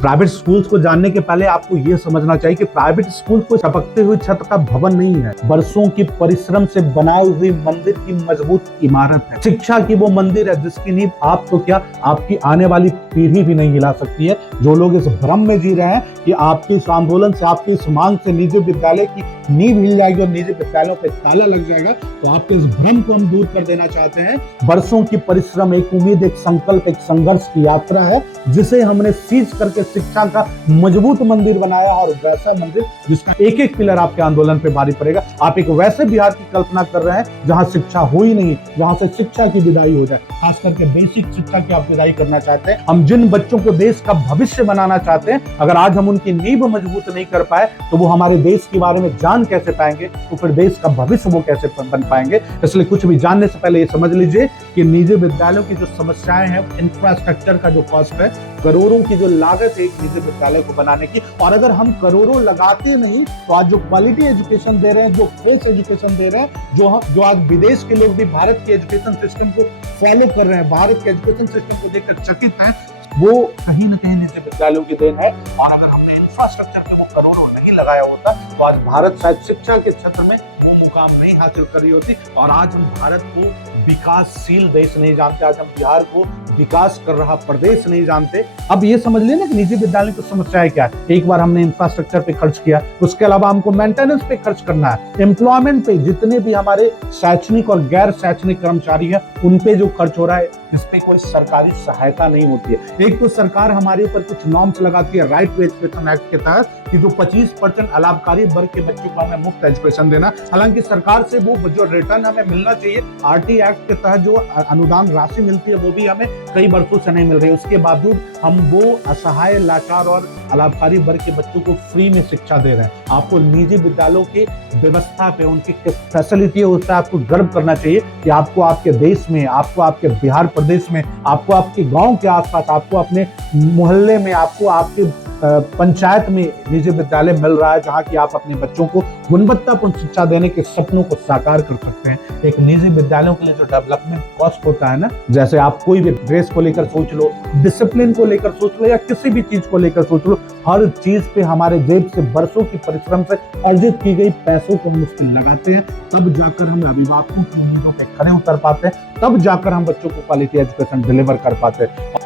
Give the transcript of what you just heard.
Private schools को जानने के पहले आपको यह समझना चाहिए कि प्राइवेट स्कूल कोई टपकते हुए छत का भवन नहीं है, बरसों की परिश्रम से बनाई हुई मंदिर की मजबूत इमारत है। शिक्षा की वो मंदिर है जिसकी नींव आप तो क्या, आपकी आने वाली पीढ़ी भी नहीं हिला सकती है। जो लोग इस भ्रम में जी रहे हैं कि आपके इस आंदोलन से, आपकी इस मांग से निजी विद्यालय की नींव हिल जाएगी और निजी विद्यालयों पे ताला लग जाएगा, तो आपके इस भ्रम को हम दूर कर देना चाहते हैं। बरसों की परिश्रम, एक उम्मीद, एक संकल्प, एक संघर्ष की यात्रा है जिसे हमने सीज करके शिक्षा का मजबूत मंदिर बनाया, और वैसा मंदिर जिसका एक एक पिलर आपके आंदोलन पे भारी पड़ेगा। आप एक वैसे बिहार की कल्पना कर रहे हैं जहां शिक्षा हो ही नहीं, जहां से शिक्षा की विदाई हो जाए, खास करके बेसिक शिक्षा की आप विदाई करना चाहते हैं। हम जिन बच्चों को देश का भविष्य बनाना चाहते हैं, अगर आज हम उनकी नींव मजबूत नहीं कर पाए तो वो हमारे देश के बारे में जान कैसे पाएंगे, तो फिर देश का भविष्य वो कैसे बन पाएंगे। इसलिए कुछ भी जानने से पहले ये समझ लीजिए कि निजी विद्यालयों की जो समस्याएं हैं, इंफ्रास्ट्रक्चर का जो कॉस्ट है, करोड़ों की जो लागत है एक निजी विद्यालय को बनाने की, और अगर हम करोड़ों लगाते नहीं तो आज जो क्वालिटी एजुकेशन दे रहे हैं, जो फ्रेश एजुकेशन दे रहे हैं, जो आज विदेश के लोग भी भारत के एजुकेशन सिस्टम को फॉलो कर रहे हैं, भारत के एजुकेशन सिस्टम को देखकर चकित हैं, वो कहीं ना कहीं निजी विद्यालयों की देन है। और अगर हमने इंफ्रास्ट्रक्चर पे वो करोड़ों नहीं लगाया होता तो आज भारत शायद शिक्षा के क्षेत्र में वो मुकाम नहीं हासिल कर रही होती, और आज हम भारत को विकासशील देश नहीं जानते, आज हम बिहार को विकास कर रहा प्रदेश नहीं जानते। अब ये समझ लेना कि निजी विद्यालय की समस्याएं क्या है। एक बार हमने इंफ्रास्ट्रक्चर पे खर्च किया, उसके अलावा हमको मेंटेनेंस पे खर्च करना है, एम्प्लॉयमेंट पे, जितने भी हमारे शैक्षणिक और गैर शैक्षणिक कर्मचारी हैं उन पे जो खर्च हो रहा है, इस पे कोई सरकारी सहायता नहीं होती है। एक तो सरकार हमारे ऊपर कुछ नॉर्म्स लगाती है राइट टू एजुकेशन एक्ट के तहत कि जो 25% अलाभकारी वर्ग के बच्चों को हमें मुफ्त एजुकेशन देना। हालांकि सरकार से वो जो रिटर्न हमें मिलना चाहिए, आरटी एक्ट के तहत जो अनुदान राशि मिलती है, वो भी हमें कई वर्षों से नहीं मिल रही। उसके बावजूद हम वो असहाय, लाचार और अलाभकारी वर्ग के बच्चों को फ्री में शिक्षा दे रहे हैं। आपको निजी विद्यालयों की व्यवस्था पे, उनकी फैसिलिटी है, उस पर आपको गर्व करना चाहिए कि आपको आपके देश में, आपको आपके बिहार प्रदेश में, आपको आपके गांव के आसपास, आपको अपने मोहल्ले में, आपको आपके पंचायत में निजी विद्यालय मिल रहा है जहां की आप अपने बच्चों को गुणवत्तापूर्ण शिक्षा देने के सपनों को साकार कर सकते हैं। एक निजी विद्यालयों के लिए जो डेवलपमेंट कॉस्ट होता है ना, जैसे आप कोई भी ड्रेस को लेकर सोच लो, डिसिप्लिन को लेकर सोच लो, या किसी भी चीज को लेकर सोच लो, हर चीज पे हमारे जेब से बरसों की परिश्रम से अर्जित की गई पैसों को हम उसमें लगाते हैं, तब जाकर हम अभिभावकों की उम्मीदों पे खरे उतर पाते हैं, तब जाकर हम बच्चों को क्वालिटी एजुकेशन डिलीवर कर पाते हैं।